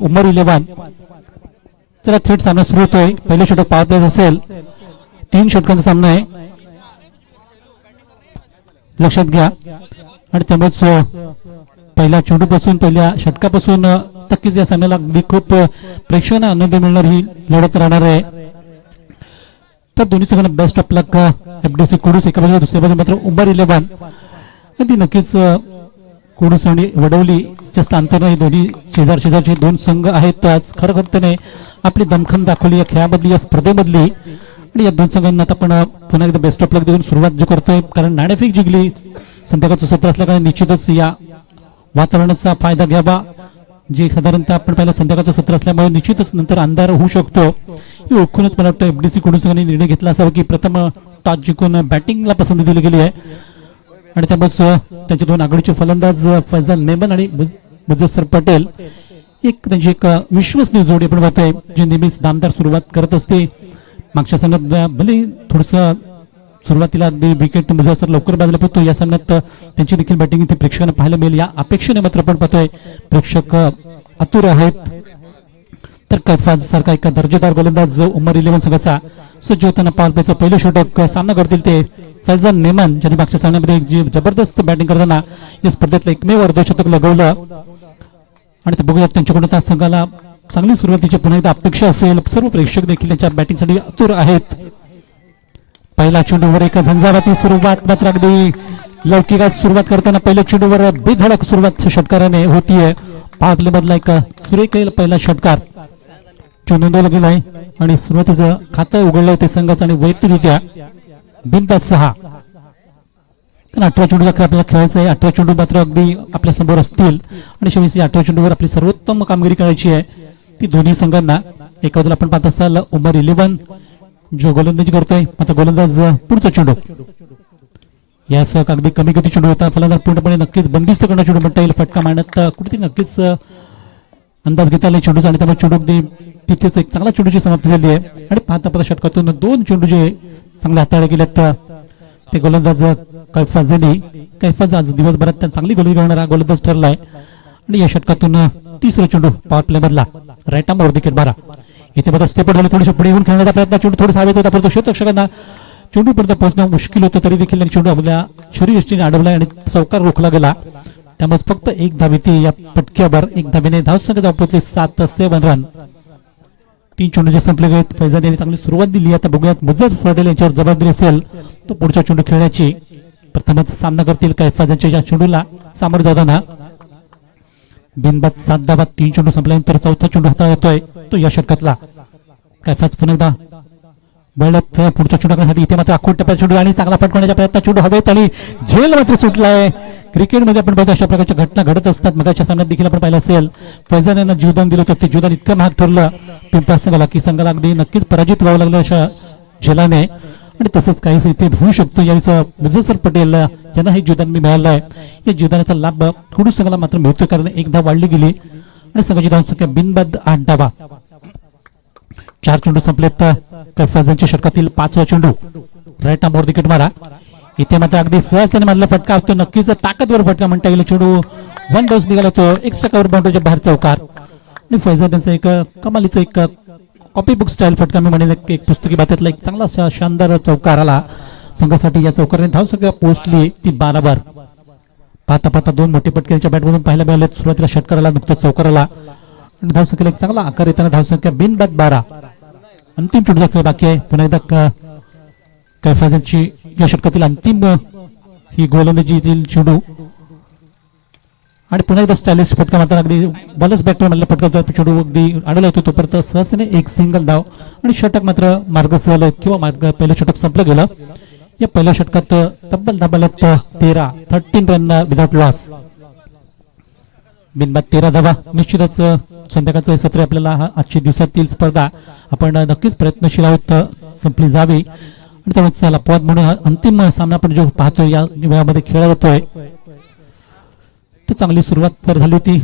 उमर 11 चला थेट सामना सुरू होतोय. पहिलं षटक पॉवर प्ले असेल. 3 षटकांचा सामना आहे लक्षात घ्या. आणि त्यामुळेच पहिल्या चेंडूपासून पहिल्या षटकापासून नक्कीच या सामन्याला अगदी खूप प्रेक्षकांना आनंद मिळणार ही लढत राहणार आहे. तर दोन्ही संघांना best of luck. FDC Kudus एका बाजूला दुसऱ्या बाजूला मात्र उमर 11 ती नक्कीच कुडूस आणि वडवलीच्या स्थानांतर हे दोन्ही शेजारचे दोन संघ आहेत. आज खरं अर्थाने आपली दमखम दाखवली या खेळामधली या स्पर्धेमधली. आणि या दोन संघांना आता आपण पुन्हा एकदा बेस्ट ऑफ लक देऊन सुरुवात जो करतोय. कारण नाणेफेक जिंकली संध्याकाळचं सत्र असल्यामुळे निश्चितच या वातावरणाचा फायदा घ्यावा. जे साधारणतः आपण पहिला संध्याकाळचं सत्र असल्यामुळे निश्चितच नंतर अंधार होऊ शकतो. हे ओळखूनच मला वाटतं एफडीसी कुडूस संघाने निर्णय घेतला असावा की प्रथम टॉस जिंकून बॅटिंगला पसंती दिली गेली आहे. आणि त्यामुळेच त्यांचे दोन आघाडीचे फलंदाज फैजान मेमन आणि मुजस्सर पटेल त्यांची एक विश्वसनीय जोडी आपण पाहतोय जी नेहमीच दामदार सुरुवात करत असते. मागच्या सामन्यात भले थोडस सुरुवातीला अगदी विकेट मुजस्सर लवकर बाजूला पडतो. या सामन्यात त्यांची देखील बॅटिंग इथे प्रेक्षकांना पाहायला मिळेल या अपेक्षेने मात्र आपण पाहतोय प्रेक्षक आतुर आहेत. तर कैफाज सारखा एक दर्जेदार गोलंदाज उमर 11 संघाचा सज्ज होताना पॉवर प्लेचं पहिलं षटक सामना करतील ते फैजान मेमन ज्यांनी मागच्या सामन्यामध्ये जी जबरदस्त बॅटिंग करताना या स्पर्धेतलं एकमेव अर्धशतक लगवलं. आणि ते बघूयात त्यांच्याकडून त्या संघाला चांगली सुरुवातीची पुन्हा एकदा अपेक्षा असेल. सर्व प्रेक्षक देखील त्यांच्या बॅटिंगसाठी आतुर आहेत. पहिला चेंडूवर एक झंझावाती सुरुवात मात्र अगदी लौकिक सुरुवात करताना पहिल्या चेंडूवर बेधडक सुरुवात षटकाराने होतीये. पॉवर प्ले मधला एक सुरेख पहिला षटकार नोंदवला गेलाय आणि सुरुवातीचं खातं उघडलंय ते संघाचं आणि वैयक्तिकरित्या बिनबाद 6. 18 चेंडूचा खेळ आपल्याला खेळायचा आहे. 18 चेंडू मात्र अगदी आपल्या समोर असतील आणि शेवटी 18 चेंडूवर आपली सर्वोत्तम कामगिरी करायची आहे ती दोन्ही संघांना. एका बाजूला आपण पाहत असाल उमर 11 जो गोलंदाजी करतोय. आता गोलंदाज पुढचा चेंडू यासह अगदी कमी गती चेंडू होता. फलंदाज पूर्णपणे नक्कीच बंदिस्त करणं चेंडू म्हणता येईल. फटका मारण्यात कुठेतरी नक्कीच अंदाज घेता आला चेंडूचा आणि त्यामुळे चेंडू अगदी तिथेच एक चांगला चेंडूची समाप्ती झाली आहे. आणि पाहता षटकातून 2 चेंडू जे चांगले हाताळले गेलेत ते गोलंदाज कैफाज आज दिवसभरात चांगली गोलंदाजी करणारा गोलंदाज ठरलाय. आणि या षटकातून तिसरा चेंडू पॉवर प्ले मधला राईट आर्म विकेट 12. इथे मात्र स्टेप झाले थोडेसे पुढे येऊन खेळण्याचा प्रयत्न. चेंडू थोडासा हवेत होता परंतु क्षेत्ररक्षकांना चेंडू पर्यंत पोहोचणं मुश्किल होतं. तरी देखील चेंडू आपल्या शरीरयष्टीने अडवलाय आणि चौकार रोखला गेला. त्यामुळे फक्त एक धावेती या पटक्यावर एक धावेने धावसंख्या पोहोचली 7 रन. 3 चेंडू जे संपले गेले. फैजान यांनी चांगली सुरुवात दिली. आता बघूयात मुजस्सर पटेल यांच्यावर जबाबदारी असेल तो पुढच्या चेंडू खेळण्याची. प्रथमच सामना करतील कैफाज यांच्या या चेंडूला सामोरे जाताना. बिनबाद 7 धावा. 3 चेंडू संपल्यानंतर चौथा चेंडू हाताळला येतोय तो या षटकातला. कैफाज पुन्हा एकदा बळत पुढच्या चेंडूसाठी इथे मात्र आखूड टप्प्यात चेंडू आणि चांगला फटकवण्याचा प्रयत्न. चेंडू हवेत आणि झेल मात्र सुटलाय. क्रिकेटमध्ये आपण पाहतो अशा प्रकारच्या घटना घडत असतात. मगाच्या सामन्यात देखील आपण पाहिलं असेल फैजान यांना जीवदान दिलं होतं. ते जीवदान इतकं महाग ठरलं पिंपळास संघाला की संघाला अगदी नक्कीच पराजित व्हावं लागलं अशा झेलाने. आणि तसंच काहीच इथे होऊ शकतो. यावेळेस मुजस्सर पटेल यांना हे जीवदान मिळालं आहे. या जीवदानाचा लाभ कुडूस संघाला मात्र मिळतोय कारण एक धाव वाढली गेली आणि संघाची धावसंख्या बिनबाद 8 धावा. 4 चेंडू संपलेत. कैफाजांच्या षटकातील 5वा चेंडू राईट आर्म विकेट मारा. इथे मात्र अगदी सहज त्याने मारला फटका असतो. नक्कीच ताकदवर फटका म्हणता येईल. चेंडू 1 बाउन्स निघाला तो एक्स्ट्रा कव्हर बाउंड्रीच्या बाहेर चौकार. आणि फैजान त्यांचा एक कमालीचा एक कॉपी बुक स्टाईल फटका मी म्हणेल एक पुस्तकी बातेतला एक चांगला शानदार चौकार आला संघासाठी. या चौकाराने धावसंख्या पोहोचली ती 12. पाहता पाहता 2 मोठे फटके त्यांच्या बॅटमधून पाहायला मिळाले. सुरुवातीला षटकाराला नुकताच चौकाराला आणि धावसंख्येला एक चांगला आकार येताना धावसंख्या बिनबाद 12. अंतिम चेंडूचा खेळ बाकी आहे. पुन्हा एकदा कैफाजांची या षटकातील अंतिम ही गोलंदाजीतील चेंडू आणि पुन्हा एकदा स्टायलिश फटका मात्र अगदी बॉलच बॅटर मधला फटका चेंडू अगदी अडवला होतो. तोपर्यंत सहजतेने एक सिंगल धाव आणि षटक मात्र मार्गस्थ झालं किंवा पहिलं षटक संपलं गेलं. या पहिल्या षटकात तब्बल धाबाल्यात 13 रन विदाउट लॉस. बिनबाद 13 धावा. निश्चितच संध्याकाळचं सत्र आपल्याला आजच्या दिवसातील स्पर्धा आपण नक्कीच प्रयत्नशील आहोत संपली जावी. आणि त्यामुळे चला पॉद म्हणून अंतिम सामना आपण जो पाहतोय या वेळामध्ये खेळला जातोय तर चांगली सुरुवात तर झाली होती.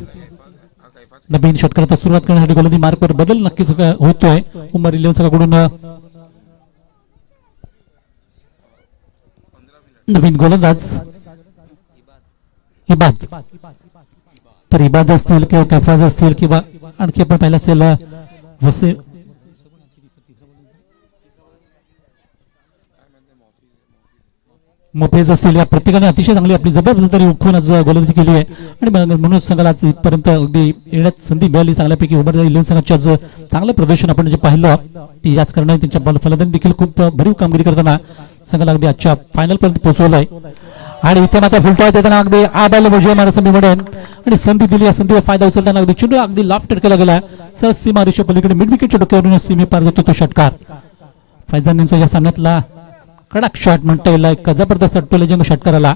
नवीन षटकाराचा सुरुवात करण्यासाठी गोलंदाजी मार्कवर बदल नक्कीच होतोय. उमर 11 संघाकडून नवीन गोलंदाज इबाद तर इबाद असतील किंवा कैफाज असतील किंवा आणखी आपण पाहिलं असेल वसे मोफेज असतील या प्रत्येकाने अतिशय चांगली आपली जबरदस्ती उखून आज गोलंदाजी केली आहे आणि म्हणून संघाला आज इथपर्यंत अगदी येण्यात संधी मिळाली चांगल्यापैकी उभारलेल्या इलेव्हन संघाचे आज चांगलं प्रदर्शन आपण जे पाहिलं ती याच कारणाने त्यांच्या बॉल फलंदाजी देखील खूप भरीव कामगिरी करताना संघाला अगदी आजच्या फायनल पर्यंत पोहोचवलंय आणि इथे मात्र फुलटॉ देताना अगदी आबाल विजय महाराज मी म्हणेन आणि संधी दिली या संधीचा फायदा उचलताना अगदी चेंडू अगदी लाफ्ट केला गेला सहज सीमा रेषे पलीकडे मिड विकेटच्या डोक्यावरून सीमे पार जातो तो षटकार फैजान यांचा या सामन्यातला कडक शॉट म्हणता येईल एक जबरदस्त टोलेजंग षटकार आला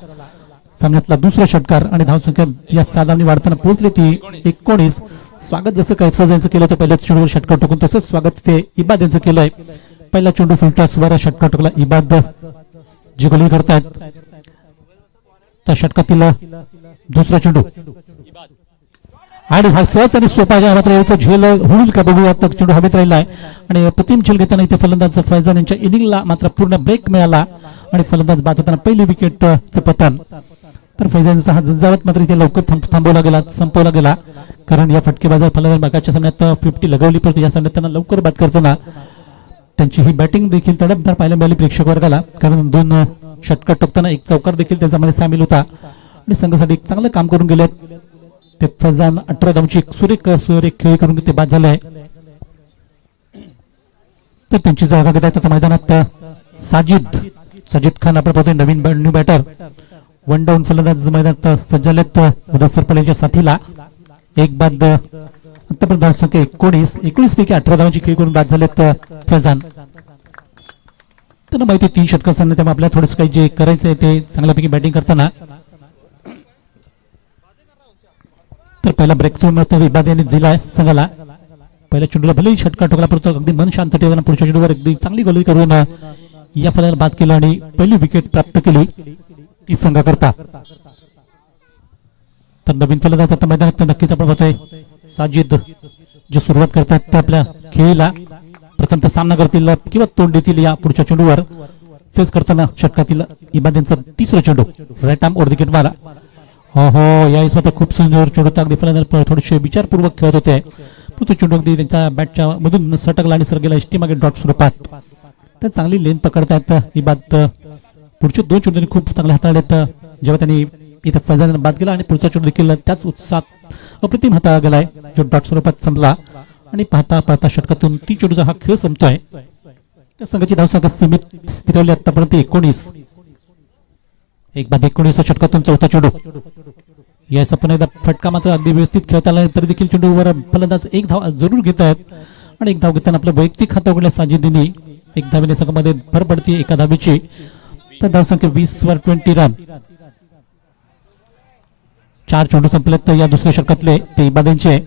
सामन्यातला दुसरा षटकार आणि धावसंख्या या साधारण वाढताना पोहोचली ती 19 स्वागत जसं काही फैजानचं केलं तर पहिल्या चेंडूवर षटकार टाकून तसंच स्वागत ते इबाद यांचं केलंय पहिला चेंडू फुलटॉसवर षटकार टाकला इबाद जी गोलंदाजी करतायत त्या षटकातील दुसरा चेंडू आणि हा सहज आणि सोपा मात्र याचा झेल होईल का बघूया चेंडू हवेत राहिलाय आणि प्रतिम झेल घेताना इथे फलंदाज फैजान यांच्या इनिंगला मात्र पूर्ण ब्रेक मिळाला आणि फलंदाज बाद होताना पहिली विकेटचं पतन तर फैजानचा हा झंझावत मात्र इथे लवकर थांबवला गेला संपवला गेला कारण या फटकेबाजार फलंदाज मागाच्या सामन्यात 50 लगवली परंतु या सामन्यात त्यांना लवकर बाद करताना त्यांची ही बॅटिंग देखील तडफदार पाहायला मिळाली प्रेक्षक वर्गाला कारण 2 षटकार टोकताना एक चौकार देखील त्याच्यामध्ये सामील होता आणि संघासाठी एक चांगलं काम करून गेले ते फैजान 18 धावांची एक सुरेख खेळी करून ते बाद झाले तर त्यांची जागा घेत आहेत मैदानात साजिद खान आपण पाहतोय नवीन न्यू बॅटर वन डाऊन फलंदाज मैदानात सज्ज झालेत मुदस्सर पलेच्या साथीला एक बाद आतापर्यंत धावसंख्या 19 पैकी 18 धावांची खेळी करून बाद झालेत फैजान त्यांना माहिती 3 षटकार असताना त्यामुळे आपल्याला थोडंसं काही जे करायचंय ते चांगल्यापैकी बॅटिंग करताना तर पहिला ब्रेक थ्रू इबाद यांनी दिलाय संघाला पहिल्या चेंडूला भलेही षटकार ठोकला परंतु अगदी मन शांत ठेवताना पुढच्या चेंडूवर अगदी चांगली गोलंदाजी करून या फलंदाजाला बाद केलं आणि पहिली विकेट प्राप्त केली ती संघाकरता तर नवीन फलंदाज आता मैदानात नक्कीच आपण पाहतोय साजिद जे सुरुवात करतात त्या आपल्या खेळीला प्रथमतः सामना करतील किंवा तोंड देतील या पुढच्या चेंडूवर फेस करताना षटकातील इबाद यांचा तिसरा चेंडू right arm over the wicket मारा हो या मात्र खूप सुंदर चेंडू अगदी फलंदाज थोडेसे विचारपूर्वक खेळत होते तो चेंडू अगदी त्यांच्या बॅटच्या मधून सटकला आणि सर गेला एसटी मागे डॉट स्वरूपात तर चांगली लेन पकडतायत इबाद पुढचे 2 चेंडू खूप चांगले हाताळलेत जेव्हा त्यांनी इथे फैजान बाद केला आणि पुढचा चेंडू देखील त्याच उत्साहात अप्रतिम हाताळला गेलाय जो डॉट स्वरूपात संपला आणि पाहता षटकातून 3 चेंडूचा हा खेळ संपतोय त्या संघाची धावसंख्या सीमित स्थिरवली आतापर्यंत 19 एक बाद 19 षटकातून चौथा चेंडू याचा पुन्हा एकदा फटका मात्र अगदी व्यवस्थित खेळता आला तरी देखील चेंडूवर फलंदाज एक धाव जरूर घेत आहेत आणि एक धाव घेताना आपलं वैयक्तिक खातं उघडल्या साजिदीने एक धावेने संघामध्ये भर पडते एका धावेची तर धावसंख्या 20 वर 20 रन 4 चेंडू संपलेत या दुसऱ्या षटकातले ते इबाद यांचे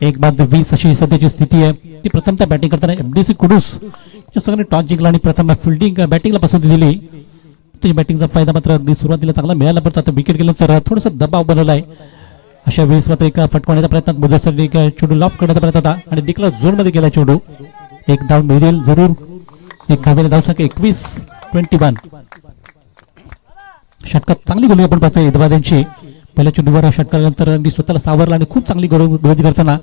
एक बाद 20 अशी सध्याची स्थिती आहे ती प्रथमतः बॅटिंग करताना एफडीसी कुडूस या संघाने टॉस जिंकला आणि प्रथम फिल्डिंग बॅटिंगला पसंती दिली तुझ्या बॅटिंगचा फायदा मात्र अगदी सुरुवातीला चांगला मिळाला परंतु आता विकेट गेलं तर थोडासा दबाव बनवलाय अशा वेळेस मात्र एका फटकवण्याचा प्रयत्न मुदस्सर चेंडू लॉक करण्याचा प्रयत्न होता आणि डिक्लर झोन मध्ये गेला चेंडू एक धाव मिळेल जरूर एक धावेने धावसंख्या 21 षटकात चांगली गोलंदाजी आपण पाहतोय इबाद यांची पहिल्या चेंडूवर षटकानंतर अगदी स्वतःला सावरला आणि खूप चांगली गोलंदाजी करताना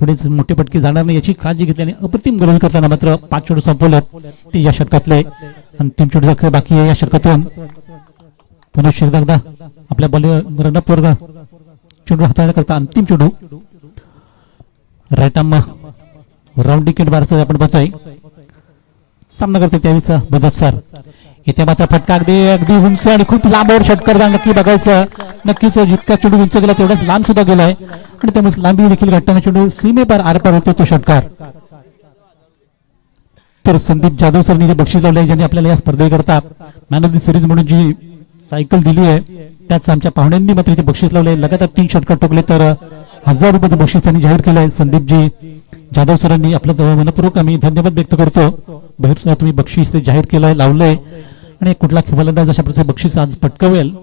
पुढे मोठे पटके जाणार नाही याची काळजी घेतली आणि अप्रतिम गोलंदाजी करताना मात्र 5 चेंडू संपवलेत ते या षटकातले अंतिम चेंडूचा खेळ बाकी आहे या षटकातून पुन्हा एकदा आपल्या बॉलिंग रनअप वर चेंडू हाताळण्याकरता अंतिम चेंडू राईट आर्म राऊंड विकेट बारचा आपण पाहतोय सामना करतोय त्यावेळेस मुदस्सर इथे मात्र फटका अगदी उंच आणि खूप लांबवर षटकार नक्की बघायचं नक्कीच जितका चेंडू उंच गेला तेवढाच लांब सुद्धा गेलाय आणि त्यामुळे लांबी देखील गाठताना चेंडू सीमेपार आरपार होतो तो षटकार तर संदीप जाधव सरनी जे बक्षीस लावले ज्यांनी आपल्याला या स्पर्धेकरता मॅन ऑफ द सिरीज म्हणून जी सायकल दिली आहे त्याच आमच्या पाहुण्यांनी मात्र इथे बक्षीस लावले लगातार 3 षटकार टोकले तर 1000 रुपयाचं बक्षीस त्यांनी जाहीर केलंय संदीपजी जाधव सरांनी आपलं मनपूर्वक आम्ही धन्यवाद व्यक्त करतो बाहेर तुम्ही बक्षीस ते जाहीर केलंय लावलंय आणि कुठला फलंदाज अशा प्रकारचे बक्षीस आज पटकावेल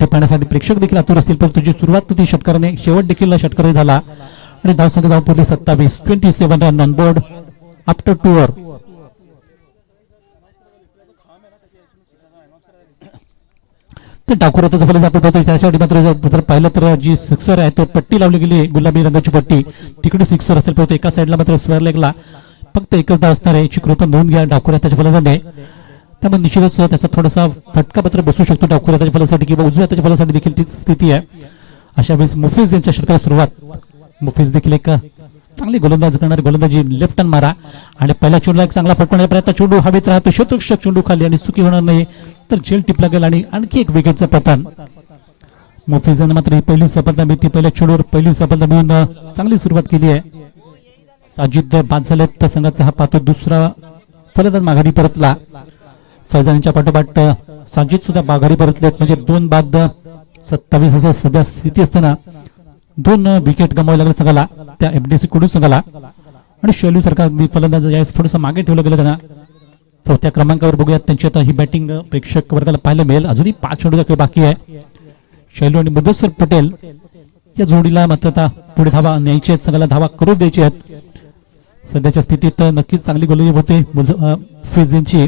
ते पाहण्यासाठी प्रेक्षक देखील आतुर असतील पण तुझी सुरुवात ती षटकाराने शेवट देखील षटकार झाला आणि धावसंख्या धाव पोहोचली 27 run on board after 2 over तर डाकूर आता फलंदाज आपण पाहतोय त्यासाठी मात्र जर पाहिलं तर जी सिक्सर आहे तो पट्टी लावली गेली गुलाबी रंगाची पट्टी तिकडे सिक्सर असेल परंतु एका साईडला मात्र स्क्वेअर लेगला फक्त एकच धाव असणार आहे याची कृपा नोंद घ्या डाकूर त्याच्या फलंदाजाने त्यामुळे निश्चितच त्याचा थोडासा फटका पत्र बसू शकतो डाकूर त्याच्या फलंदाजासाठी किंवा उजव्या त्याच्या फलंदाजासाठी देखील तीच स्थिती आहे अशा वेळेस मुफीज यांच्या षटकाला सुरुवात मुफीज देखील एक चांगली गोलंदाज करणारी गोलंदाजी लेफ्ट हँड मारा आणि पहिल्या चेंडूला एक चांगला फटकवण्याचा प्रयत्न चेंडू हवेत राहतो क्षेत्ररक्षक चेंडू खाली आणि चुकी होणार नाही तर झेल टिपला गेला आणि आणखी एक विकेटचं पतन मुफीजने मात्र ही पहिली सफलता मिळते पहिल्या चेंडूवर पहिली सफलता मिळून चांगली सुरुवात केली आहे साजिद बाद झाले तर संघाचा हा पाहतो दुसरा फलंदाज माघारी परतला फैजानच्या पाठोपाठ साजिद सुद्धा माघारी परतलेत म्हणजे 2 बाद 27 असं सध्या स्थिती असताना 2 विकेट गमावे लागले संघाला त्या एफडीसी कडून संघाला आणि शैलू सारखा फलंदाज यावेळेस थोडंसं मागे ठेवलं गेलं त्यांना चौथ्या क्रमांकावर बघूयात त्यांची आता ही बॅटिंग प्रेक्षक वर्गाला पाहायला मिळेल अजूनही 5 चेंडूचा खेळ बाकी आहे शैलू आणि मुदस्सर पटेल या जोडीला मात्र आता पुढे धावा न्यायची आहेत संघाला धावा करू द्यायची आहेत सध्याच्या स्थितीत नक्कीच चांगली गोलंदाजी होते फिजिंची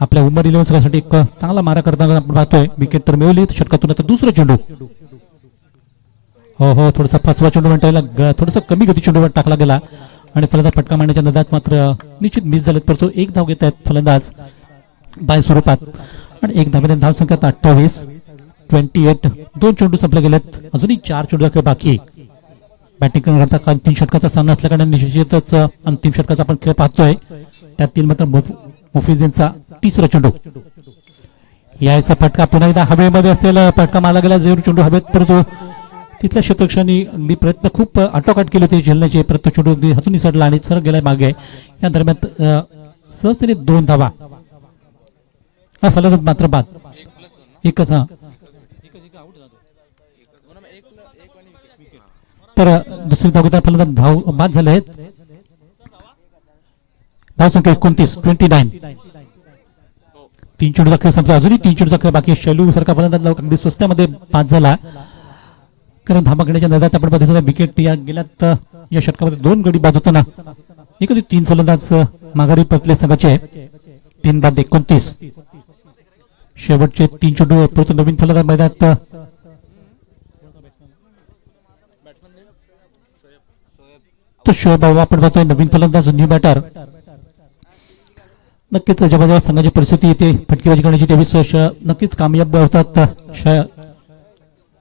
आपल्या उमर 11 संघासाठी एक चांगला मारा करताना आपण पाहतोय विकेट तर मिळवली षटकातून आता दुसरा चेंडू हो थोडासा फसवा चेंडू म्हणता थोडासा कमी गती चेंडू टाकला गेला आणि फलंदाज फटका मारण्याच्या नदात मात्र निश्चित मिस झालेत परंतु एक धाव घेत आहेत फलंदाज बाय स्वरूपात आणि एक धावेने धाव संख्या 28 2 चेंडू संपले गेलेत अजूनही 4 चेंडू खेळ बाकी बॅटिंग करता 3 षटकाचा सामना असल्या कारण निश्चितच अंतिम षटकाचा आपण खेळ पाहतोय त्यातील मात्र मुफीज यांचा तिसरा चेंडू याचा फटका पुन्हा एकदा हवेमध्ये असलेला फटका मारला गेला जरूर चेंडू हवेत परंतु तिथल्या क्षेत्ररक्षकांनी अगदी प्रयत्न खूप आटोकाट केले होते झेलण्याचे परंतु चेंडू अगदी हातून निसटला आणि सर गेलाय मागे या दरम्यान सहजतेने 2 धावा हा फलंदाज मात्र बाद एकच तर दुसरी धाव फलंदाज धाव बाद झाले आहेत धाव संख्या 29 3 चेंडूचा खेळ संपला अजूनही 3 चेंडूचा खेळ बाकी शैलू सारखा फलंदाज अगदी स्वस्त्यामध्ये बाद झाला कारण धावा घेण्याच्या नदात आपण पाहतो विकेट या गेल्यात या षटकामध्ये 2 गडी बाद होताना एकूण 3 फलंदाज माघारी परतले संघाचे 3 बाद 29 शेवटचे 3 चेंडू परत नवीन फलंदाज मैदानात तो शोएब आपण पाहतोय नवीन फलंदाज न्यू बॅटर नक्कीच जेव्हा जेव्हा संघाची परिस्थिती येते फटकेबाजी करण्याची त्यावेळेस नक्कीच कामयाब होतात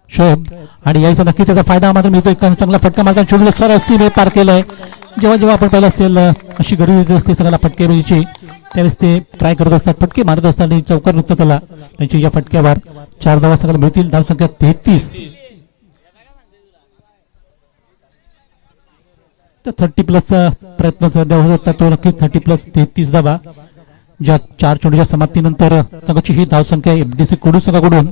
शोएब आणि याचा नक्की त्याचा फायदा मात्र मिळतो एक चांगला फटका मारताना चेंडूला सरसीने पार केलाय जेव्हा जेव्हा आपण पाहिलं असेल अशी गरज येत असते संघाला फटकेबाजीची त्यावेळेस ते ट्राय करत असतात फटके मारत असतात आणि चौकार नुकतं त्याला त्यांच्या या फटक्यावर 4 धावा संघाला मिळतील धाव संख्या 33 तर 30+ प्रयत्न सध्या होत होता तो नक्कीच 30+33 धावा ज्या 4 चेंडूच्या समाप्तीनंतर संघाची ही धाव संख्या एफडीसी कुडू संघाकडून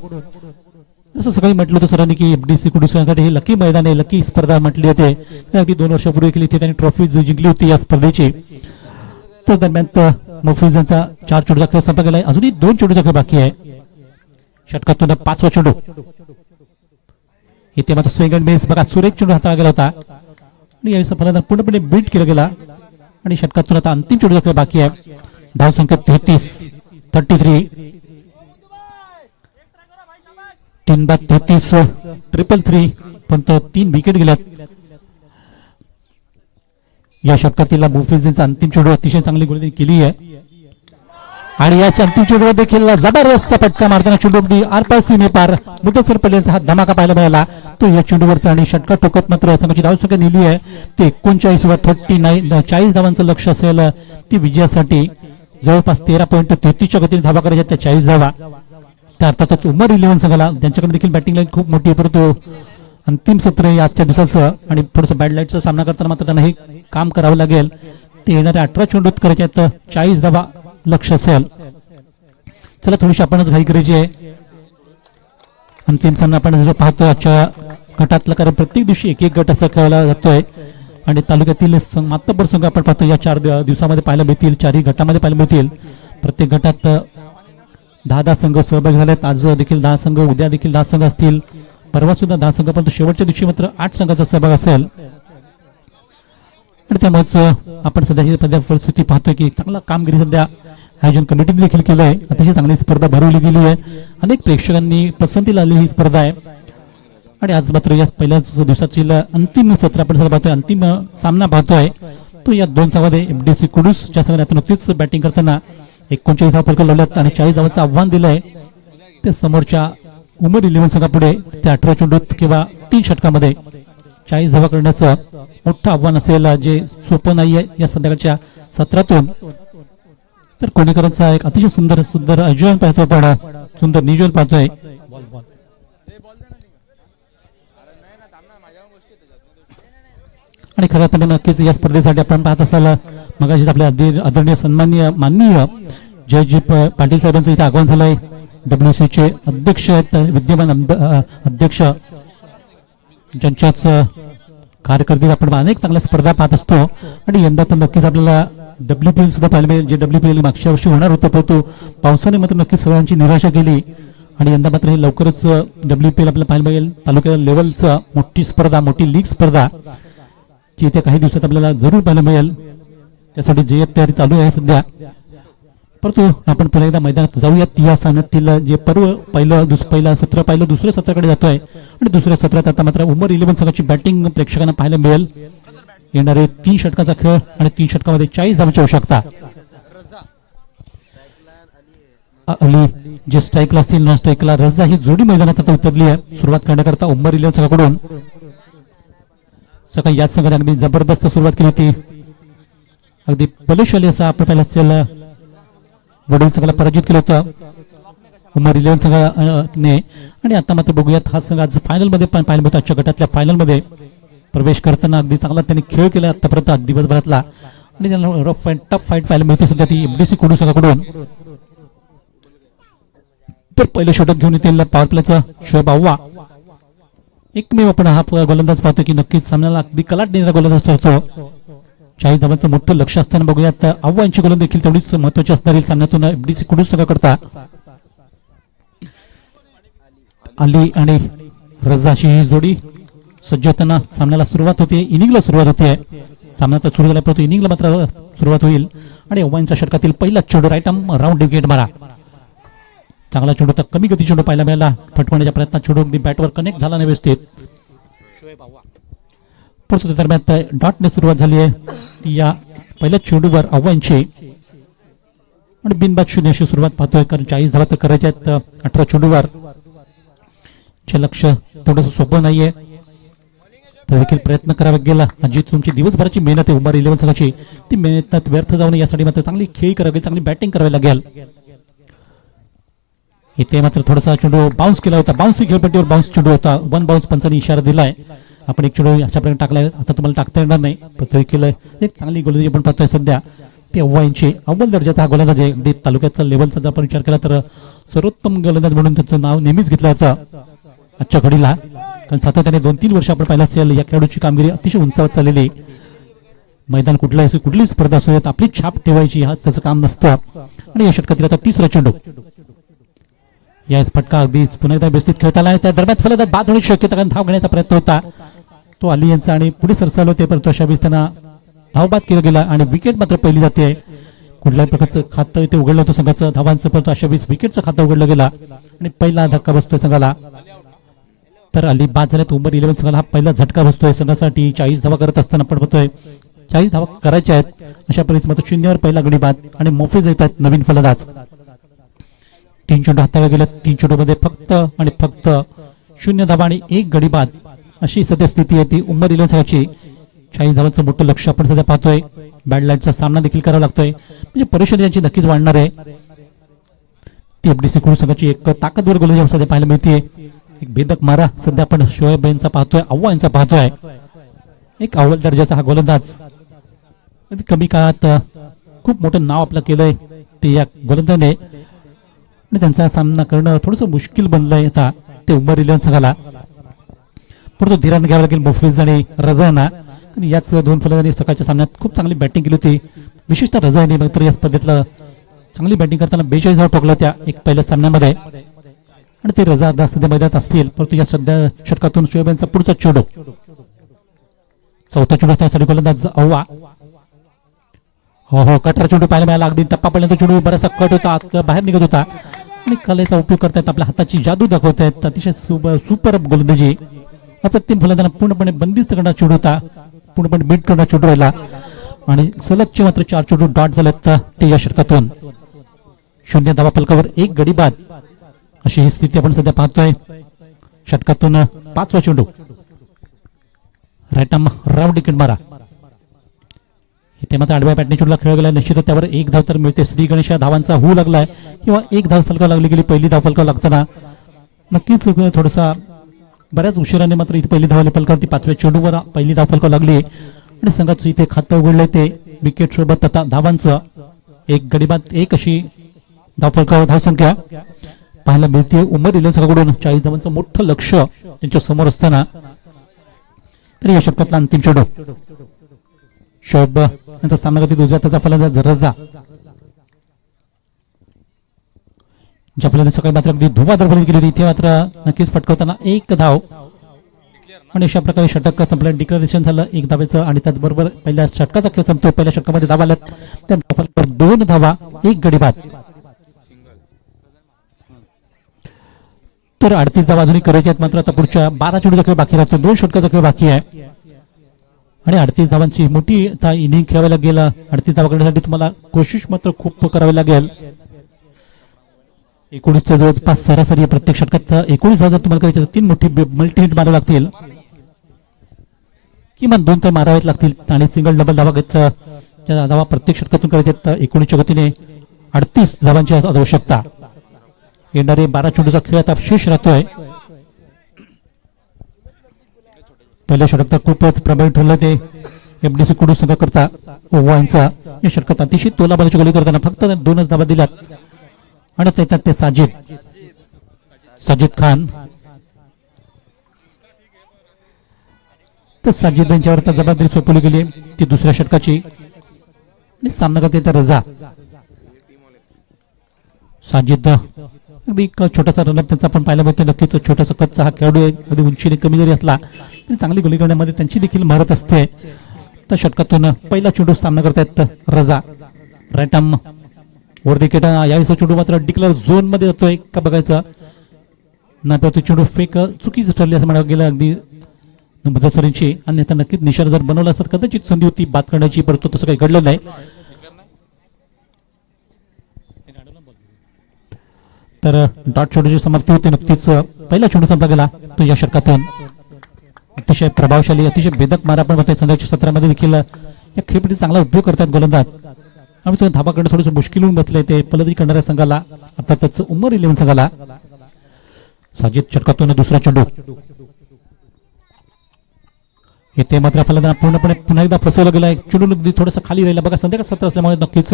जसं सकाळी म्हटलं होतं सरांनी की एफडीसी कुडू संघासाठी ही लकी मैदान आहे लकी स्पर्धा म्हटली होते अगदी 2 वर्षापूर्वी केली होती त्यांनी ट्रॉफी जिंकली होती या स्पर्धेची तर दरम्यान मुफीज यांचा 4 चेंडूचा खेळ संपला गेलाय अजूनही 2 चेंडूचा खेळ बाकी आहे षटकातून 5वा चेंडू इथे मात्र स्विंग अँड मिस बघा सुरेख चेंडू हाताळला गेला होता आणि यावेळेस फलंदाज पूर्णपणे बीट केला गेला आणि षटकातून आता अंतिम चेंडूचा खेळ बाकी आहे धाव संख्या 33 3 बाद 33 333 पण 3 विकेट गेल्यात या षटकातील मुफीजचा अंतिम चेंडू अतिशय चांगली गोलंदाजी केली आहे आणि याच्या अंतिम चेंडूवर देखील जबरदस्त फटका मारताना चेंडू अगदी आरपार सीमे पार मुदस्सर पटेलचा हा धमाका पाहायला मिळाला तो या चेंडूवरचा आणि षटका टोकत मात्र संघाची धाव संख्या नेली आहे ते 39 वर 40 धावांचं लक्ष असेल ती विजयासाठी जवळपास 13.33 गतीने धावा करायच्या त्या 40 धावा त्या अर्थातच उमर 11 संघाला त्यांच्याकडे देखील बॅटिंग लाईन खूप मोठी आहे परंतु अंतिम सत्र आजच्या दिवसाचं आणि थोडंसं बॅड लाईटचा सामना करताना मात्र त्यांना हे काम करावं लागेल ते येणाऱ्या 18 चेंडूत करायचे आहेत 40 धावा लक्ष असेल चला थोडीशी आपणच घाई करायची आहे अंतिम सामना आपण जो पाहतोय आजच्या गटातला कारण प्रत्येक दिवशी एक गट असा खेळला जातोय आणि तालुक्यातील मातब्बर संघ आपण पाहतो या 4 दिवसामध्ये पाहायला मिळतील 4ही गटामध्ये पाहायला मिळतील प्रत्येक गटात 10 संघ सहभागी झालेत आज देखील 10 संघ उद्या देखील 10 संघ असतील परवा सुद्धा 10 संघ पण शेवटच्या दिवशी मात्र 8 संघाचा सहभाग असेल आणि त्यामुळेच आपण सध्याची परिस्थिती पाहतोय की चांगला कामगिरी सध्या आयोजन कमिटीने देखील केलं आहे. अतिशय चांगली स्पर्धा भरवली गेली आहे. अनेक प्रेक्षकांनी पसंतीला आलेली ही स्पर्धा आहे. आणि आज मात्र या पहिल्याच दिवसाची अंतिम सत्र आपण पाहतोय, अंतिम सामना पाहतोय तो या दोन संघामध्ये एमडीसी कुडूसच्या संघाने नुकतीच बॅटिंग करताना 39 धावा फलक लावल्यात आणि 40 धावांचं आव्हान दिलंय. ते समोरच्या उमर 11 संघापुढे ते 18 चेंडूत किंवा 3 षटकामध्ये 40 धावा करण्याचं मोठं आव्हान असेल, जे सोपं नाहीये या संध्याकाळच्या सत्रातून. तर कोणीकरांचा एक अतिशय सुंदर सुंदर आयोजन पाहतोय, पण सुंदर नियोजन पाहतोय. आणि खरं तर नक्कीच या स्पर्धेसाठी आपण पाहत असताना मगाशीच आपल्या आदरणीय सन्माननीय माननीय जयजी पाटील साहेबांचं इथे आगमन झालंय. WC चे अध्यक्ष आहेत, विद्यमान अध्यक्ष, ज्यांच्याच कारकिर्दीत आपण अनेक चांगल्या स्पर्धा पाहत असतो. आणि यंदा तर नक्कीच आपल्याला WPL सुद्धा पाहायला मिळेल, जे WPL मागच्या वर्षी होणार होतं, परंतु पावसाने मात्र नक्कीच सर्वांची निराशा केली. आणि यंदा मात्र हे लवकरच WPL आपल्याला पाहायला मिळेल. तालुक्या लेवलचं मोठी स्पर्धा, मोठी लीग स्पर्धा जी येत्या काही दिवसात आपल्याला जरूर पाहायला मिळेल. त्यासाठी जे तयारी चालू आहे सध्या. परंतु आपण पुन्हा एकदा मैदानात जाऊयात. या सामन्यातील जे पर्व पहिलं सत्र पाहिलं दुसऱ्या सत्राकडे जातोय. आणि दुसऱ्या सत्रात आता मात्र उमर 11 संघाची बॅटिंग प्रेक्षकांना पाहायला मिळेल. येणारे 3 षटकाचा खेळ आणि 3 षटकामध्ये 40 धावांची आवश्यकता. अली जे स्ट्राईकला असतील, नॉन स्ट्राईकला रजा ही जोडी मैदानात आता उतरली आहे. सुरुवात करण्याकरता उमर 11 संघाकडून सकाळी याच संघाने अगदी जबरदस्त सुरुवात केली होती. अगदी बलशाली असा आपण पाहिलं असेल वडील संघाला पराजित केलं होतं उमर 11 संघाने. आणि आता मात्र बघूयात हा संघ आज फायनल मध्ये पण पाहिलं होतं. आजच्या गटातल्या फायनल मध्ये प्रवेश करताना अगदी चांगला त्यांनी खेळ केला आतापर्यंत दिवसभरातला. आणि त्यांना रफ अँड टफ फाईट पाहायला मिळते सध्या ती एमडीसी कुडू संघाकडून. तर पहिलं षटक घेऊन येतील पॉवर प्लेचा शोएब आव्वा. एकमेव आपण हा गोलंदाज पाहतो की नक्कीच सामन्याला अगदी कलाट देणारा गोलंदाज ठरतो. 40 धावांचं मोठं लक्ष असताना बघूयात आव्वा यांची गोलंदाजी देखील तेवढीच महत्वाची असणार आहे सामन्यातून एमडीसी कुडू संघाकरता. अली आणि रजाची ही जोडी सज्ज होताना सामन्याला सुरुवात होते, इनिंगला सुरुवात होते. सामन्याचा सुरू झाला परंतु इनिंगला मात्र सुरुवात होईल. आणि आव्हाच्या षटकातील पहिला चेंडू राईट आर्म राऊंड विकेट मारा. चांगला चेंडू तर कमी गती चेंडू पाहायला मिळाला. फटवण्याच्या प्रयत्नात चेंडू अगदी बॅटवर कनेक्ट झाला नाही व्यवस्थित. परंतु त्या दरम्यान डॉटने सुरुवात झाली आहे या पहिल्या चेंडूवर आव्हानची. आणि बिनबाद 0 अशी सुरुवात पाहतोय, कारण 40 धावा तर करायच्या आहेत 18 चेंडूवर. चे लक्ष तेवढं सोपं नाहीये, तर देखील प्रयत्न करावा गेला. जी तुमची दिवसभराची मेहनत आहे उमर 11 संघाची, ती मेहनत व्यर्थ जाऊ नये यासाठी मात्र चांगली खेळी करावी, चांगली बॅटिंग करावी लागेल. इथे मात्र थोडासा चेंडू बाउन्स केला होता, बाउन्स खेळपट्टीवर बाउन्स चेंडू होता. 1 बाउन्स पंचांनी इशारा दिलाय. आपण एक चेंडू अशापर्यंत टाकलाय, आता तुम्हाला टाकता येणार नाही, पण तरी केलंय. एक चांगली गोलंदाजी आपण पाहतोय सध्या ते आव्हानची. अव्वल दर्जाचा हा गोलंदाज आहे. अगदी तालुक्याचा लेवलचा जर आपण विचार केला तर सर्वोत्तम गोलंदाज म्हणून त्याचं नाव नेहमीच घेतलं जातं आजच्या घडीला. कारण सातत्याने 2-3 वर्ष आपण पाहिलं असेल या खेळाडूची कामगिरी अतिशय उंचावत चाललेली. मैदान कुठलं असो, कुठलीही स्पर्धा असो, आपली छाप ठेवायची हा त्याचं काम नसतं. आणि या षटकातील आता 3रा चेंडू, या फटका अगदी पुन्हा एकदा व्यवस्थित खेळता आला. त्या दरम्यान फलंदाज बाद होण्याची शक्यता, कारण धाव घेण्याचा प्रयत्न होता तो अली यांचा आणि पुढे सरसाल होते, परंतु अशा वेळेस त्यांना धावबाद केला गेला आणि विकेट मात्र पहिली जाते. कुठल्याही प्रकारचं खातं इथे उघडलं होतं संघाचं धावांचं, परंतु अशा वेळेस विकेटचं खातं उघडलं गेला आणि पहिला धक्का बसतोय संघाला. तर अली बाद झाल्यात उमर 11 संघाला हा पहिला झटका बसतोय संघासाठी. 40 धावा करत असताना आपण बघतोय 40 धावा करायच्या आहेत. अशा परिस्थितीत 0वर पहिला गडी बाद आणि मोफेज येतात नवीन फलंदाज. 3 चेंडू हाताळले गेले, 3 चेंडूमध्ये फक्त आणि फक्त 0 धावा आणि 1 गडी बाद अशी सध्या स्थिती आहे ती उमर 11 संघाची. 40 धावांचं मोठं लक्ष आपण सध्या पाहतोय. बॅड लाईटचा सामना देखील करावा लागतोय, म्हणजे परेशानी यांची नक्कीच वाढणार आहे. ती एमडीसी कुडू संघाची एक ताकदवर गोलंदाजी सध्या पाहायला मिळते. एक भेदक मारा सध्या आपण शोएब यांचा पाहतोय, आव्वा यांचा पाहतोय. एक अव्वल दर्जाचा हा गोलंदाज, कमी काळात खूप मोठं नाव आपलं केलंय ते या गोलंदाजाने. आणि त्यांचा सामना करणं थोडंसं मुश्किल बनलंय आता ते उमर 11 संघाला. परंतु धीराने घ्यावं लागेल मोफिज आणि रझाना. याच 2 फलंदाजांनी सकाळच्या सामन्यात खूप चांगली बॅटिंग केली होती, विशेषतः रझाने मात्र या स्पर्धेतलं चांगली बॅटिंग करताना 42 धावा ठोकल्या त्या एक पहिल्या सामन्यामध्ये. आणि ते रजा सध्या मैदानात असतील, परंतु या सध्या षटकातून शोएब यांचा पुढचा चेंडू, 4था चेंडू त्यासाठी गोलंदाज आव्वा. हो हो, कठोर चेंडू पाहायला मिळाला. अगदी टप्पा पडल्यानंतर चेंडू बराचसा कट होता, आत बाहेर निघत होता आणि कलेचा उपयोग करतायत, आपल्या हाताची जादू दाखवतायत. अतिशय सुपर गोलंदाजी. अप्रतिम फलंदाजांना पूर्णपणे बंदिस्त करणारा चेंडू होता, पूर्णपणे बीट करणारा चेंडू राहिला आणि सलगचे मात्र 4 चेंडू डॉट झालेत ते या षटकातून. 0 धावा फलकावर 1 गडी बाद अशी ही स्थिती आपण सध्या पाहतोय. षटकातून 5वा चेंडू राईट आर्म राऊंड विकेट मारा. इथे मात्र आडव्या बॅटने चेंडूला खेळ गेला. निश्चितच त्यावर 1 धाव तर मिळते. श्री गणेश धावांचा होऊ लागलाय किंवा 1 धाव फलकाव लागली गेली. पहिली धाव फलकाव लागताना नक्कीच थोडासा बऱ्याच उशिराने मात्र इथे पहिली धाव फलकावरती 5व्या चेंडूवर पहिली धाव फलकाव लागली आणि संघाचं इथे खातं उघडलंय ते विकेट सोबत आता धावांचं 1 गडी बाद 1 अशी धाव फलकावर धावसंख्या पाहायला मिळते. उमर इलेव्हन संघाकडून 40 धावांचं मोठं लक्ष त्यांच्या समोर असताना तरी या षटकातला अंतिम चेंडू शोभ नंतर सामना करते उजव्या त्याचा फलंदाज रजा. ज्या फलंदाज सकाळी मात्र अगदी धुवाधार फलंदाजी केली होती, इथे मात्र नक्कीच फटकावताना 1 धाव आणि अशा प्रकारे षटक संपलं. डिक्लेरेशन झालं 1 धावेचं आणि त्याचबरोबर पहिल्या षटकाचा खेळ संपतो. पहिल्या षटकामध्ये धावा आल्यात त्या फलकावर 2 धावा 1 गडी बाद. तर 38 धावा अजूनही करायचे आहेत. मात्र आता पुढच्या 12 चेंडूचा खेळ बाकी राहतो. 2 षटकाचा खेळ बाकी आहे आणि 38 धावांची मोठी आता इनिंग खेळावी लागेल. 38 धावा करण्यासाठी तुम्हाला कोशिश मात्र खूप करावी लागेल. 19च्या जवळपास सरासरी प्रत्येक षटकात 19 धावा जर तुम्हाला करायचे 3 मोठी मल्टी हिट मारावे लागतील, किमान 2 तर मारावेच लागतील आणि सिंगल डबल धावा घेत धावा प्रत्येक षटकातून करायचे. 19च्या गतीने 38 धावांची आवश्यकता. येणारे 12 चेंडूचा खेळ आता शेष राहतोय. पहिल्या षटकात खूपच प्रभावी ठरलं ते एफडीसी कुडू संघाकरता ओव्हांचा. या षटकात अतिशय तोलाबालाची गोळी करताना फक्त 2च धावा दिल्यात आणि त्याच्यात ते साजिद खान तर साजिद यांच्यावर जबाबदारी सोपवली गेली ती दुसऱ्या षटकाची आणि सामना करते रजा. साजिद अगदी छोटासा रनअप त्यांचा आपण पाहायला मिळतो. नक्कीच छोटासा कच्चा हा खेळाडू आहे. अगदी उंचीने कमी जरी असला तरी चांगली गोळी करण्यामध्ये त्यांची देखील महारत असते. तर षटकातून पहिला चेंडू सामना करतायत रजा. राईट आर्म वर विकेट. यावेळेस चेंडू मात्र डिक्लेअर झोन मध्ये जातोय का बघायचं. नाट्यावरती चेंडू फेक चुकीच ठरली असं म्हणावं गेलं अगदी मुदसरींची. आणि आता नक्कीच निशाणा जर बनवला असतात कदाचित संधी होती बाद करण्याची, परंतु तसं काही घडलं नाही. तर डॉट चेंडूची समाप्ती होते. नक्कीच पहिला चेंडू संपला गेला तो या षटकातून. अतिशय प्रभावशाली अतिशय भेदक मारा पण होते. संघाच्या सत्रामध्ये देखील या खेळपट्टी चांगला उपयोग करतात गोलंदाज आणि धाबा करणं थोडंसं मुश्किल होऊन बसलंय ते फलंदाजी करणाऱ्या संघाला अर्थातच उमर इलेव्हन संघाला. साजिद षटकातून दुसरा चेंडू येथे मात्र फलंदाज पूर्णपणे पुन्हा एकदा फसवला गेला. चेंडू थोडंसं खाली राहिला बघा. संध्याकाळ सत्र असल्यामुळे नक्कीच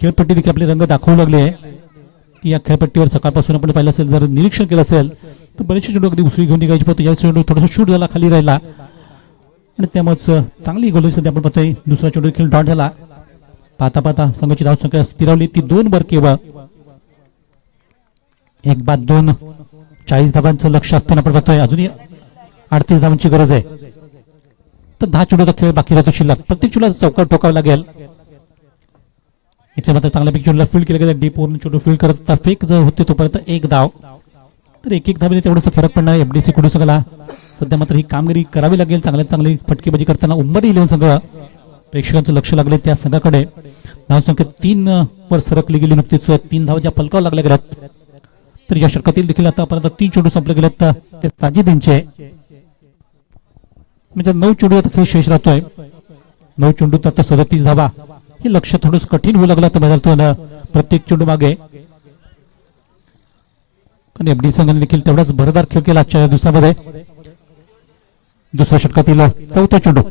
खेळपट्टी देखील आपले रंग दाखवू लागले आहे की या खेळपट्टीवर सकाळपासून आपण पाहिलं असेल, जर निरीक्षण केलं असेल तर बरेचसे चेंडू अगदी उसळी घेऊन निघायची. पण या चेंडू थोडासा शूट झाला, खाली राहिला आणि त्यामुळे चांगली गोलंदाजी सध्या आपण पाहतोय. दुसरा चेंडू देखील डॉट झाला. पाहता पाहता संघाची धावसंख्या स्थिरावली ती 2 वर केवळ. 1 बाद 2 40 धावांचं लक्ष असताना आपण पाहतोय अजूनही 38 धावांची गरज आहे. तर 10 चेंडूचा खेळ बाकी राहतो शिल्लक. प्रत्येक चेंडूला चौकार ठोकावं लागेल. इथे मात्र चांगल्यापैकी चेंडूला फील्ड केलं गेलं. डीप वरून चेंडू फील्ड करत फेक जर होते तोपर्यंत 1 धाव. तर 1-1 धावेने तेवढंसं फरक पडणार एफडीसी कुडू संघाला. सध्या मात्र ही कामगिरी करावी लागेल. चांगल्यात चांगली फटकेबाजी करताना उमर इलेव्हन संघ प्रेक्षकांचं लक्ष लागले त्या संघाकडे. धावसंख्या 3 वर सरकली गेली. नुकतीच 3 धाव ज्या फलकावर लागल्या गेल्यात. तर या षटकातील देखील आतापर्यंत 3 चेंडू संपले गेलेत ते साजिद यांचे. म्हणजे 9 चेंडूचा खेळ शेष राहतोय. 9 चेंडूत आता 37 धावा. हे लक्ष थोडंसं कठीण होऊ लागलं तर प्रत्येक चेंडू मागे. कारण एफडी संघाने देखील तेवढाच भरदार खेळ केला आजच्या दिवसामध्ये. दुसऱ्या षटकातील 4था चेंडू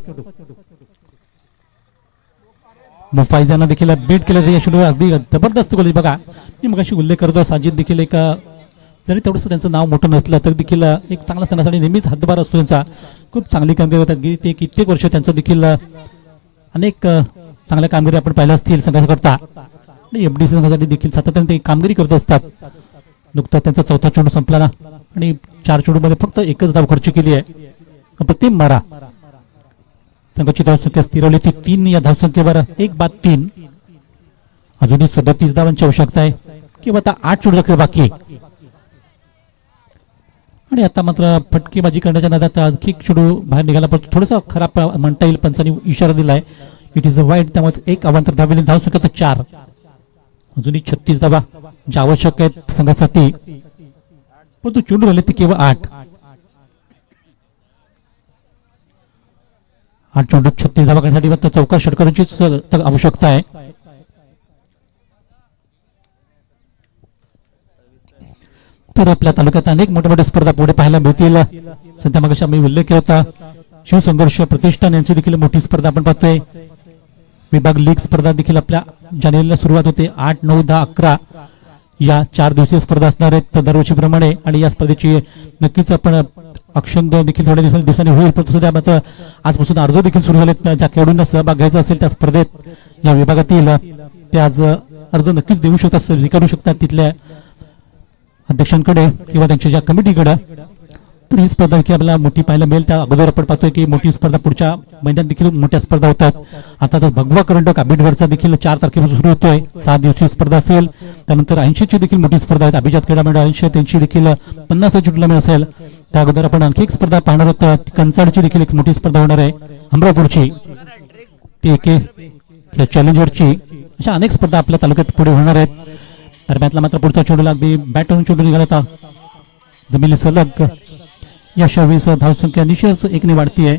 मुफाईजानं देखील बीट केलं. या चेंडूवर अगदी जबरदस्त गोलंदाजी बघा. मी मगाशी उल्लेख करतो साजिद देखील एक जरी तेवढंसं त्यांचं नाव मोठं नसलं तरी देखील एक चांगला संघासाठी नेहमीच हातभार असतो त्यांचा. खूप चांगली कामगिरी होतात. ते कित्येक वर्ष त्यांचं देखील अनेक चांगल्या कामगिरी आपण पाहिल्या असतील संघाकरता. एफडीसी संघासाठी देखील सातत्याने ते कामगिरी करत असतात. नुकता त्यांचा 4था चेंडू संपला आणि 4 चेंडूमध्ये फक्त 1च धाव खर्च केली आहे. अप्रतिम मारा. संघाची धावसंख्या स्थिरवली ती 3 या धावसंख्येवर 1-3. अजूनही 37 धावांची आवश्यकता आहे किंवा आता 8 चेंडूचा खेळ बाकी आहे. आणि आता मात्र फटकेबाजी करण्याच्या नादात आणखी चेंडू बाहेर निघाला पण थोडासा खराब म्हणता येईल. पंचांनी इशारा दिलाय इट इज अ वाईड. त्यामुळे एक अवांतर धावेली धावसंख्या तर 4. अजूनही 36 धावा ज्या आवश्यक आहेत संघासाठी परंतु चेंडू राहिले ते केवळ 8. 8 चेंडू 36 धावा करण्यासाठी मात्र चौकार षटकारांचीच आवश्यकता आहे. तर आपल्या तालुक्यात अनेक मोठ्या मोठ्या स्पर्धा पुढे पाहायला मिळतील. सध्या मगाशी आम्ही उल्लेख केला होता शिवसंघर्ष प्रतिष्ठान यांची देखील मोठी स्पर्धा आपण पाहतोय. विभाग लीग स्पर्धा देखील आपल्या जानेवारीला सुरुवात होते. 8, 9, 10, 11 या 4 दिवसीय स्पर्धा असणार आहेत दरवर्षीप्रमाणे. आणि या स्पर्धेची नक्कीच आपण अक्षंग देखील थोड्या दिवसांनी होईल. परंतु सध्या मात्र आजपासून अर्ज देखील सुरू झालेत. ज्या खेळाडूंना सहभाग घ्यायचा असेल त्या स्पर्धेत या विभागातील ते आज अर्ज नक्कीच देऊ शकतात, स्वीकारू शकतात तिथल्या अध्यक्षांकडे किंवा त्यांच्या ज्या कमिटीकडे. तर ही स्पर्धा देखील आपल्याला मोठी पाहायला मिळेल. त्या अगोदर आपण पाहतोय की मोठी स्पर्धा पुढच्या महिन्यात देखील मोठ्या स्पर्धा होतात. आता तर भगवा करंडक आबिडवरचा देखील 4 तारखेपासून सुरू होतोय. 7 दिवसीय स्पर्धा असेल. त्यानंतर 80 ची देखील मोठी स्पर्धा आहे. अभिजात क्रीडा मंडळ 80 त्यांची देखील 50 टुर्नामेंट असेल. त्या अगोदर आपण आणखी एक स्पर्धा पाहणार आहोत. कंचाडची देखील एक मोठी स्पर्धा होणार आहे अमरापूरची. ती एक चॅलेंजरची. अशा अनेक स्पर्धा आपल्या तालुक्यात पुढे होणार आहेत. दरम्यानला मात्र पुढचा चेंडू अगदी बॅटवरून चेंडू निघाला जमिनी सलग. या 26 धावसंख्या निश्चितच 1 ने वाढतीये.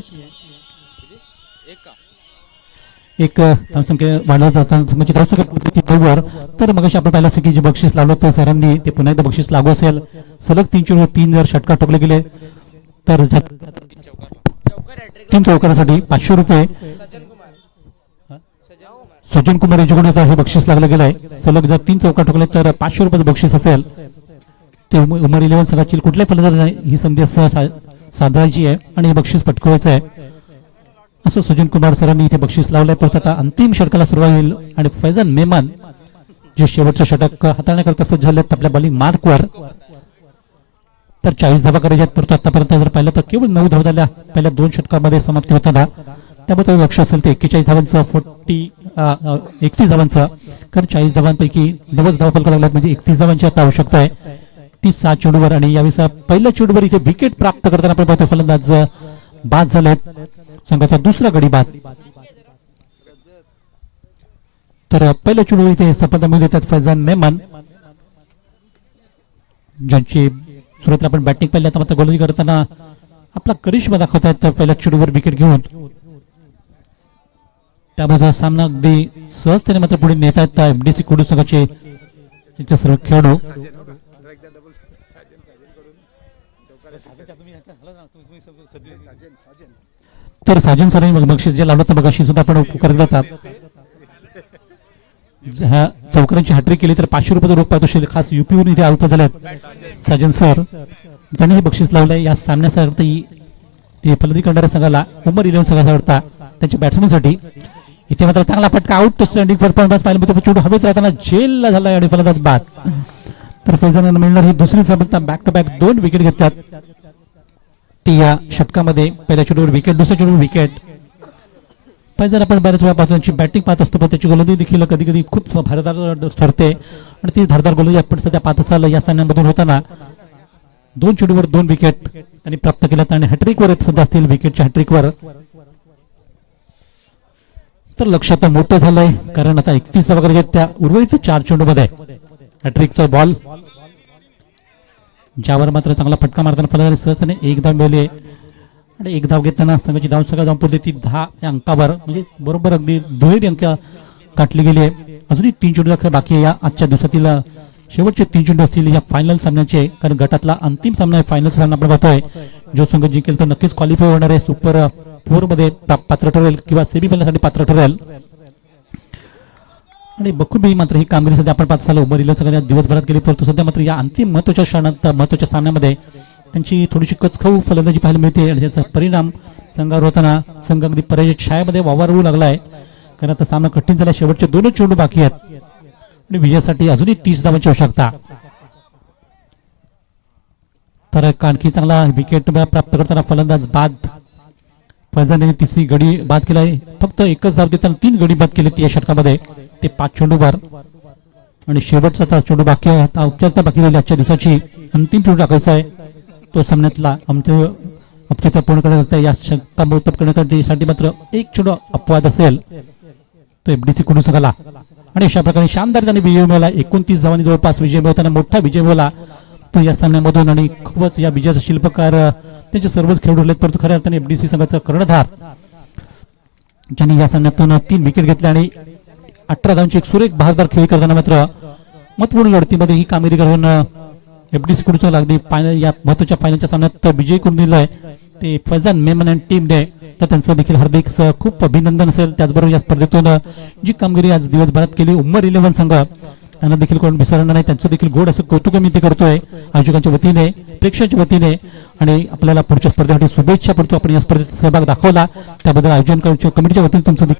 एक धावसंख्या वाढत संघाची धावसंख्या. तर मग आपण पाहिलं असं की जे बक्षीस लावलं होतं सरांनी ते पुन्हा एकदा बक्षीस लागू असेल. सलग 3 चेंडू 3 जर षटकार ठोकले गेले तर 3 चौकारासाठी 500 रुपये सज्जन कुमार यांच्याकडून हे बक्षीस लागलं गेलंय. सलग जर 3 चौकार ठोकले तर 500 रुपयाचं बक्षीस असेल. ते उमर 11 संघाची कुठल्याही फलंदाजाने ही संधी साधायची आहे आणि हे बक्षीस पटकवायचं आहे असं सज्जन कुमार सरांनी इथे बक्षीस लावलंय. परंतु आता अंतिम षटकाला सुरुवात होईल आणि फैजान मेमन जे शेवटचं षटक हाताळण्याकरता सज्ज झालेत आपल्या बॉलिंग मार्कवर. तर 40 धावा करायच्या आहेत. परंतु आतापर्यंत जर पाहिलं तर केवळ 9 धावा झाल्या पहिल्या 2 षटकामध्ये समाप्ती होताना. त्यामुळे लक्ष असेल ते 41 धावांचं 31 धावांचं. कारण 40 धावांपैकी 9 धावा फलक लागल्यात म्हणजे 31 धावांची आता आवश्यकता आहे. ती 7 चेंडूवर. आणि यावेळी पहिल्या चेंडूवर इथे विकेट प्राप्त करताना आपण पाहतो फलंदाज बाद झालेत. संघाचा दुसरा गडी बाद. तर पहिल्या चेंडूवर इथे सफलता मिळवून देतात फैजान मेमन ज्यांची सुरुवातीला आपण बॅटिंग पाहिली. आता मात्र गोलंदाजी करताना आपला करिश्मा दाखवतात पहिल्या चेंडूवर विकेट घेऊन. त्यामुळे सामना अगदी सहजतेने मात्र पुढे नेता येत एमडीसी कुडू संघाचे त्यांचे सर्व खेळाडू. तर साजन सरांनी बक्षीस जे लावलं तर बघाशी सुद्धा आपण पुकार जातात. चौकारांची हॅट्रिक केली तर 500 रुपयाचा रोख पारितोषिक खास युपीवरून इथे आरोप झालेत साजन सर. त्यांनी हे बक्षीस लावलंय या सामन्यासाठी. ते फलंदाजी करणाऱ्या संघाला उमर 11 संघाचा आवडता त्यांच्या बॅट्समॅनसाठी. इथे मात्र चांगला फटका आउट स्टँडिंग परफॉर्मन्स पाहिला मिळतो. चेंडू हवेत राहताना झेलला झाला आणि फलंदाज बाद. तर फैजानांना मिळणार ही दुसरी सफलता. बॅक टू बॅक 2 विकेट घेतात ती या षटकामध्ये. पहिल्या चेंडूवर विकेट, दुसऱ्या चेंडूवर विकेट. फैजान आपण बऱ्याच वेळा पासून बॅटिंग पाहत असतो पण त्याची गोलंदाजी देखील कधी कधी खूप धारदार ठरते आणि ती धारदार गोलंदाजी आपण सध्या पाहत असाल या सामन्यांमधून होताना. 2 चेंडूवर 2 विकेट त्यांनी प्राप्त केल्यात आणि हॅट्रिकवर सध्या असतील विकेटच्या हॅट्रिकवर. तर लक्ष आता मोठं झालंय कारण आता 31 धावा करायच्या त्या उर्वरित 4 चेंडूमध्ये हॅट्रिकचा बॉल ज्यावर मात्र चांगला फटका मारताना फलंदाज सहजतेने 1 धाव मिळवली आणि 1 धाव घेताना संघाची धावसंख्या जाऊन पुढे ती 10 या अंकावर म्हणजे बरोबर अगदी दुहेरी अंक गाठली गेली आहे. अजूनही 3 चेंडू बाकी आहे या आजच्या दिवसातील शेवटचे 3 चेंडू असतील या फायनल सामन्याचे. कारण गटातला अंतिम सामना आहे, फायनल सामना आपण पाहतोय. जो संघ जिंकेल तर नक्कीच क्वालिफाय होणार आहे, सुपर 4 मध्ये पात्र ठरेल किंवा सेमीफायनल साठी पात्र ठरेल. आणि बखूबी मात्र ही कामगिरी सध्या आपण पाहत झालो उमर 11 संघाने दिवसभरात केली. परंतु सध्या मात्र या अंतिम महत्वाच्या क्षणात महत्वाच्या सामन्यामध्ये त्यांची थोडीशी कचखाऊ फलंदाजी पाहायला मिळते आणि त्याचा परिणाम संघावर होताना संघ अगदी पराजय छायामध्ये वावरू लागलाय. कारण आता सामना कठीण झाला, शेवटचे 2 चेंडू बाकी आहेत आणि विजयासाठी अजूनही 30 धावांची आवश्यकता. तर आणखी चांगला विकेट प्राप्त करताना फलंदाज बाद. फैजानने तिसरी गडी बाद केला आहे. फक्त एकच धाव देताना 3 गडी बाद केले या षटकामध्ये, ते 5 चेंडूवर. आणि शेवटचा आता चेंडू बाकी आहे, आता औपचारिकता बाकी राहिली आजच्या दिवसाची. अंतिम चेंडू टाकायचा आहे तो सामन्यातला औपचारिकता पूर्ण करण्याकरता, या षटकामुळे उत्तप करण्यासाठी मात्र एक चेंडू अपवाद असेल तो एफडीसी कुडू संघाला. आणि अशा प्रकारे शानदार त्याने विजय मिळवला. 29 धावांनी जवळपास विजय मिळवताना मोठा विजय मिळवला तो या सामन्यामधून. आणि खूपच या विजयाचा शिल्पकार त्यांचे सर्वच खेळाडू ठरलेत, परंतु खऱ्या अर्थाने एफडीसी संघाचा कर्णधार ज्यांनी या सामन्यातून 3 विकेट घेतल्या आणि 18 धावांची एक सुरेख बहारदार खेळी करताना मात्र महत्वपूर्ण लढतीमध्ये ही कामगिरी करून एफडीसी कुडू संघाला अगदी या महत्वाच्या फायनलच्या सामन्यात विजय करून दिलाय ते फैजान मेमन अँड टीमने. तर त्यांचं देखील हार्दिक खूप अभिनंदन असेल. त्याचबरोबर या स्पर्धेतून जी कामगिरी आज दिवसभरात केली उमर 11 संघ, त्यांना देखील कोण विसरणार नाही. त्यांचं देखील गोड असं कौतुक मी ते करतोय आयोजकांच्या वतीने, प्रेक्षकांच्या वतीने. आणि आपल्याला पुढच्या स्पर्धेसाठी शुभेच्छा. परंतु आपण या स्पर्धेत सहभाग दाखवला त्याबद्दल आयोजन कमिटीच्या वतीने तुमचं